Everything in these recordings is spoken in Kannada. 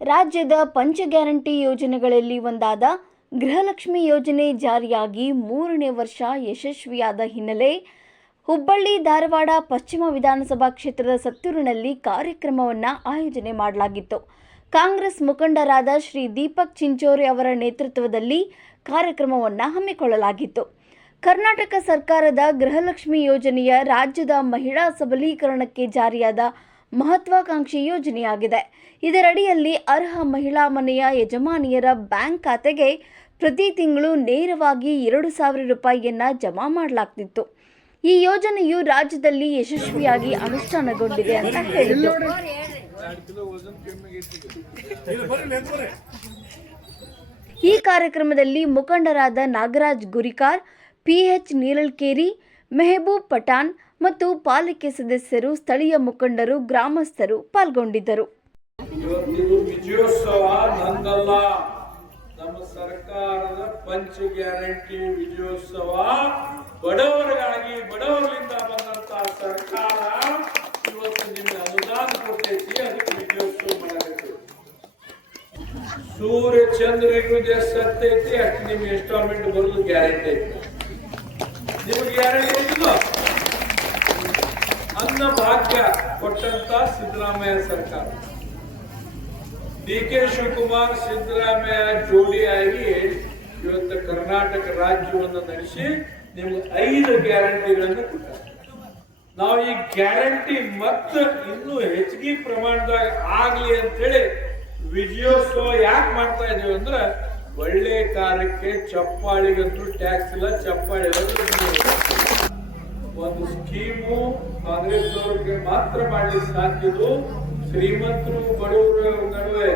ರಾಜ್ಯದ ಪಂಚ ಗ್ಯಾರಂಟಿ ಯೋಜನೆಗಳಲ್ಲಿ ಒಂದಾದ ಗೃಹಲಕ್ಷ್ಮಿ ಯೋಜನೆ ಜಾರಿಯಾಗಿ 3ನೇ ವರ್ಷ ಯಶಸ್ವಿಯಾದ ಹಿನ್ನೆಲೆ ಹುಬ್ಬಳ್ಳಿ ಧಾರವಾಡ ಪಶ್ಚಿಮ ವಿಧಾನಸಭಾ ಕ್ಷೇತ್ರದ ಸತ್ತೂರಿನಲ್ಲಿ ಕಾರ್ಯಕ್ರಮವನ್ನು ಆಯೋಜನೆ ಮಾಡಲಾಗಿತ್ತು. ಕಾಂಗ್ರೆಸ್ ಮುಖಂಡರಾದ ಶ್ರೀ ದೀಪಕ್ ಚಿಂಚೋರಿ ಅವರ ನೇತೃತ್ವದಲ್ಲಿ ಕಾರ್ಯಕ್ರಮವನ್ನು ಹಮ್ಮಿಕೊಳ್ಳಲಾಗಿತ್ತು. ಕರ್ನಾಟಕ ಸರ್ಕಾರದ ಗೃಹಲಕ್ಷ್ಮಿ ಯೋಜನೆಯ ರಾಜ್ಯದ ಮಹಿಳಾ ಸಬಲೀಕರಣಕ್ಕೆ ಜಾರಿಯಾದ ಮಹತ್ವಾಕಾಂಕ್ಷಿ ಯೋಜನೆಯಾಗಿದೆ. ಇದರಡಿಯಲ್ಲಿ ಅರ್ಹ ಮಹಿಳಾ ಮನೆಯ ಯಜಮಾನಿಯರ ಬ್ಯಾಂಕ್ ಖಾತೆಗೆ ಪ್ರತಿ ತಿಂಗಳು ನೇರವಾಗಿ 2,000 ರೂಪಾಯಿಯನ್ನು ಜಮಾ ಮಾಡಲಾಗ್ತಿತ್ತು. ಈ ಯೋಜನೆಯು ರಾಜ್ಯದಲ್ಲಿ ಯಶಸ್ವಿಯಾಗಿ ಅನುಷ್ಠಾನಗೊಂಡಿದೆ ಅಂತ ಹೇಳಿದರು. ಈ ಕಾರ್ಯಕ್ರಮದಲ್ಲಿ ಮುಖಂಡರಾದ ನಾಗರಾಜ್ ಗುರಿಕಾರ್, PH ನೀರಳ್ಕೇರಿ, ಮೆಹಬೂಬ್ ಪಠಾಣ್ ಮತ್ತು ಪಾಲಿಕೆ ಸದಸ್ಯರು, ಸ್ಥಳೀಯ ಮುಖಂಡರು, ಗ್ರಾಮಸ್ಥರು ಪಾಲ್ಗೊಂಡಿದ್ದರು. ವಿಜಯೋತ್ಸವ ನಂದಲ್ಲ, ನಮ್ಮ ಸರ್ಕಾರದ ಪಂಚ ಗ್ಯಾರಂಟಿ ವಿಜಯೋತ್ಸವ. ಬಡವರಿಗಾಗಿ ಬಡವರಿಂದ ಬಂದಂತಹ ಸರ್ಕಾರ ಇವತ್ತು ನಿಮ್ಗೆ ಅನುದಾನ ಕೊಡ್ತೈತಿ. ಅದಕ್ಕೆ ವಿಜಯೋತ್ಸವ ಮಾಡಬೇಕು. ಸೂರ್ಯ ಚಂದ್ರರಿಗೂ ಸತ್ತೈತಿ, ಅಷ್ಟು ನಿಮ್ಗೆ ಇನ್ಸ್ಟಾಲ್ಮೆಂಟ್ ಬರೋದು ಗ್ಯಾರಂಟಿ ಐತಿ. ನಿಮ್ಗೆ ಗ್ಯಾರಂಟಿ ಐತಿಲ್ಲ. ಅನ್ನ ಭಾಗ್ಯ ಕೊಟ್ಟಂತ ಸಿದ್ದರಾಮಯ್ಯ ಸರ್ಕಾರ, DK ಶಿವಕುಮಾರ್ ಸಿದ್ದರಾಮಯ್ಯ ಜೋಡಿಯಾಗಿ ಇವತ್ತು ಕರ್ನಾಟಕ ರಾಜ್ಯವನ್ನು ನಡೆಸಿ ನಿಮ್ಗೆ 5 ಗ್ಯಾರಂಟಿಗಳನ್ನು ಕೊಟ್ಟಾರೆ. ನಾವು ಈ ಗ್ಯಾರಂಟಿ ಮತ್ತೆ ಇನ್ನೂ ಹೆಚ್ಚಿಗೆ ಪ್ರಮಾಣದಾಗ ಆಗ್ಲಿ ಅಂತೇಳಿ ವಿಜಯೋತ್ಸವ ಯಾಕೆ ಮಾಡ್ತಾ ಇದೀವಿ ಅಂದ್ರೆ, ಒಳ್ಳೆ ಕಾರ್ಯಕ್ಕೆ ಚಪ್ಪಾಳಿಗಂತೂ ಟ್ಯಾಕ್ಸ್ ಇಲ್ಲ. ಚಪ್ಪಾಳಿ ಒಂದು ಸ್ಕೀಮು ಕಾಂಗ್ರೆಸ್ ಅವರಿಗೆ ಮಾತ್ರ ಮಾಡಲಿಕ್ಕೆ ಸಾಧ್ಯದು. ಶ್ರೀಮಂತರು ಬಡವರ ನಡುವೆ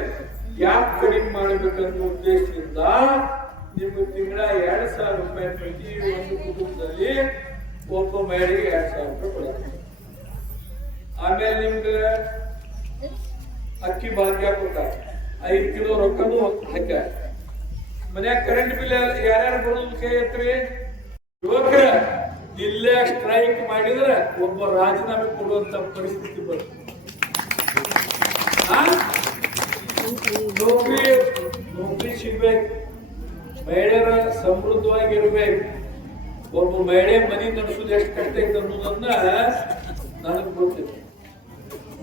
ಯಾಕೆ ಕಡಿಮೆ ಮಾಡಬೇಕನ್ನೋ ಉದ್ದೇಶದಿಂದ ನಿಮ್ಗೆ ತಿಂಗಳ 2,000 ರೂಪಾಯಿ ಪ್ರತಿ ಒಂದು ಕುಟುಂಬದಲ್ಲಿ ಒಬ್ಬ ಮಹಿಳೆಗೆ 2,000 ರೂಪಾಯಿ ಕೊಡ್ತಾರೆ. ಆಮೇಲೆ ನಿಮ್ಗೆ ಅಕ್ಕಿ ಭಾಗ್ಯ ಕೊಡ್ತಾರೆ. 5 ಕಿಲೋ ರೊಕ್ಕನು ಹಾಕ್ಯಾರ. ಮನ್ಯಾಗ ಕರೆಂಟ್ ಬಿಲ್ ಯಾರ್ಯಾರು ಬರೋದು ಕೈ ಎತ್ರಿ. ಯುವಕರ ಇಲ್ಲೇ ಸ್ಟ್ರೈಕ್ ಮಾಡಿದ್ರೆ ಒಬ್ಬ ರಾಜೀನಾಮೆ ಕೊಡುವಂತ ಪರಿಸ್ಥಿತಿ ಬರುತ್ತೆ. ನೌಕರಿ ಸಿಗ್ಬೇಕು, ಮಹಿಳೆಯರ ಸಮೃದ್ಧವಾಗಿರ್ಬೇಕು. ಒಬ್ಬ ಮಹಿಳೆ ಮನೆ ನಡೆಸೋದು ಎಷ್ಟು ಕಷ್ಟ ಐತೆ ಅನ್ನೋದನ್ನ ನನಗೆ ಗೊತ್ತಿದೆ.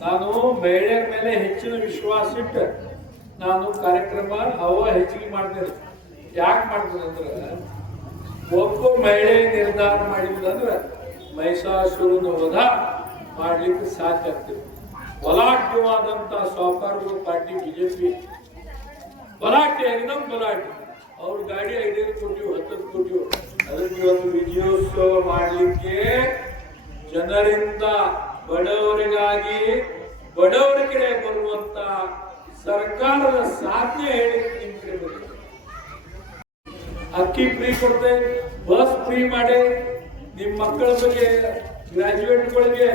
ನಾನು ಮಹಿಳೆಯರ ಮೇಲೆ ಹೆಚ್ಚಿನ ವಿಶ್ವಾಸ ಇಟ್ಟು ನಾನು ಕಾರ್ಯಕ್ರಮ ಹೆಚ್ಚಿಗೆ ಮಾಡ್ತೇನೆ. ಯಾಕೆ ಮಾಡ್ತೇನೆ ಅಂದ್ರೆ, ಒಬ್ಬ ಮಹಿಳೆ ನಿರ್ಧಾರ ಮಾಡಿದ್ರೆ ಮಹಿಷಾಸುರನ ವಧ ಮಾಡ್ಲಿಕ್ಕೆ ಸಾಧ್ಯ ಆಗ್ತದೆ. ಬಲಾಢ್ಯವಾದಂತ ಸಾಹುಕಾರರು ಪಾರ್ಟಿ ಬಿಜೆಪಿ ಬಲಾಢ್ಯ, ನಮ್ ಬಲಾಢ್ಯ. ಅವ್ರ ಗಾಡಿ 5 ಕೋಟಿ 10 ಕೋಟಿ. ಅದಕ್ಕೆ ಒಂದು ವಿಜಯೋತ್ಸವ ಮಾಡಲಿಕ್ಕೆ ಜನರಿಂದ ಬಡವರಿಗಾಗಿ ಬಡವರ ಕಡೆ ಬರುವಂತ ಸರ್ಕಾರದ ಸಾಧನೆ ಹೇಳಿಕ್ಕೆ ನಿಮ್ ಕಡೆ ಬರುತ್ತೆ. ಅಕ್ಕಿ ಫ್ರೀ ಕೊಡ್ತೆ, ಬಸ್ ಫ್ರೀ ಮಾಡಿ, ನಿಮ್ಮ ಮಕ್ಕಳ ಬಗ್ಗೆ ಗ್ರಾಜುಯೇಟ್ಗಳಿಗೆ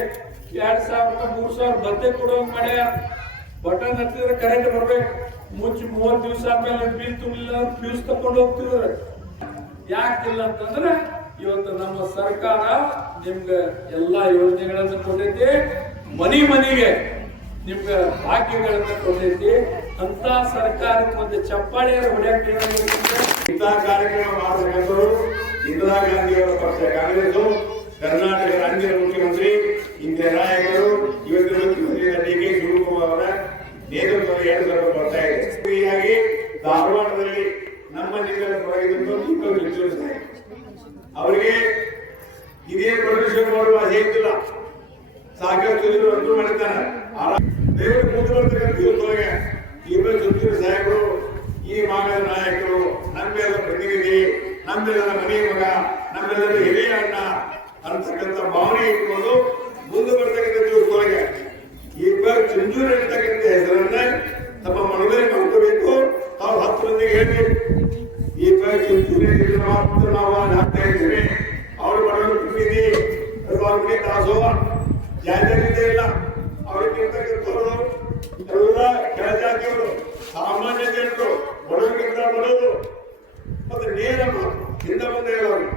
2,000 3,000 ಭತ್ತೆ ಕೊಡುವಂಗ ಮಾಡ್ಯ. ಬಟನ್ ಹತ್ತಿದ್ರೆ ಕರೆಂಟ್ ಬರ್ಬೇಕು. ಮುಂಚೆ 30 ದಿವಸ ಆದ್ಮೇಲೆ ಬಿಲ್ ತುಂಬಲಿಲ್ಲ ಫ್ಯೂಸ್ ತಕೊಂಡು ಹೋಗ್ತಿದ್ರು. ಯಾಕಿಲ್ಲ ಅಂತಂದ್ರೆ, ಇವತ್ತು ನಮ್ಮ ಸರ್ಕಾರ ನಿಮ್ಗೆ ಎಲ್ಲಾ ಯೋಜನೆಗಳನ್ನು ಕೊಟ್ಟೈತಿ. ಮನೆಗೆ ನಿಮ್ಗೆ ಭಾಗ್ಯಗಳನ್ನ ಕೊಟ್ಟೈತಿ. ಅಂತ ಸರ್ಕಾರಕ್ಕೆ ಒಂದು ಚಪ್ಪಾಳಿಯನ್ನು ಹೊಡೆಯಕ್ಕೆ ಇಂತಹ ಕಾರ್ಯಕ್ರಮ ಮಾಡಬೇಕಂತವರು ಇಂದಿರಾ ಗಾಂಧಿ ಅವರ ಪಕ್ಷ ಕಾಂಗ್ರೆಸ್, ಕರ್ನಾಟಕ ರಾಜ್ಯದ ಮುಖ್ಯಮಂತ್ರಿ, ಇಂದಿರಾ ನಾಯಕರು, ಇವತ್ತಿನ ಮುಖ್ಯಮಂತ್ರಿ DK ಶಿವಕುಮಾರ್ ಅವರ ನೇತೃತ್ವದಲ್ಲಿ 2,000 ಬರ್ತಾ ಇದೆ. ಹೀಗಾಗಿ ಧಾರವಾಡದಲ್ಲಿ ನಮ್ಮ ಜಿಲ್ಲೆಯ ಪರವಾಗಿದ್ದಂತ ಅವರಿಗೆ ಇದೇ ಪ್ರೊಡ್ಯೂಸರ್ ಮಾಡುವ ಹೇಗಿಲ್ಲ. ಸಾಕಷ್ಟು ಅನುಕೂಲ ಮಾಡಿದ್ದಾರೆ. ದೇವರು ಮುಂದೆ ಬರ್ತಕ್ಕಂಥ ದಿವಸದೊಳಗೆ ಇಬ್ಬರು ಸುತ್ತೂರು ಸಾಹೇಬರು, ಈ ಭಾಗದ ನಾಯಕರು, ನಮ್ಮೆಲ್ಲರ ಪ್ರತಿನಿಧಿ, ನಮ್ಮೆಲ್ಲರ ಮನೆಯ ಮಗ, ನಮ್ಮೆಲ್ಲರ ಹಿರಿಯ ಅಣ್ಣ ಅಂತಕ್ಕಂಥ ಭಾವನೆ ಇಟ್ಕೊಂಡು ಮುಂದೆ ಬರ್ತಕ್ಕಂಥ ದಿವಸದೊಳಗೆ ಇಬ್ಬರು ಚಂಜೂರು ಇರ್ತಕ್ಕಂಥ ಹೆಸರನ್ನ ತಮ್ಮ ಮನದಲ್ಲಿ ಮಾಡ್ಕೋಬೇಕು. ತಾವು 10 ಮಂದಿಗೆ ಹೇಳಿ ಇಬ್ಬರು ಚಂಜೂರು ಮಾತ್ರ ನಾವು ಹಾಕ್ತಾ ಇದ್ದೇವೆ. ಅವ್ರ ಬಡವರ ಪ್ರತಿನಿಧಿ ಅವ್ರಿಗೆ ದಾಸೋಹ ಜಾತಿಯಿದೆ ಇಲ್ಲ. ಅವ್ರಿಗೆ ಇರ್ತಕ್ಕಂಥವ್ರು ಎಲ್ಲ ಕೆಳಜಾತಿಯವರು, ಸಾಮಾನ್ಯ ಜನರು, ಬಡವರಿಗಿಂತ ಬಡವರು. ಮತ್ತೆ ನೇರ ಹಿಂದೆ ಮುಂದೆ ಹೇಳೋರು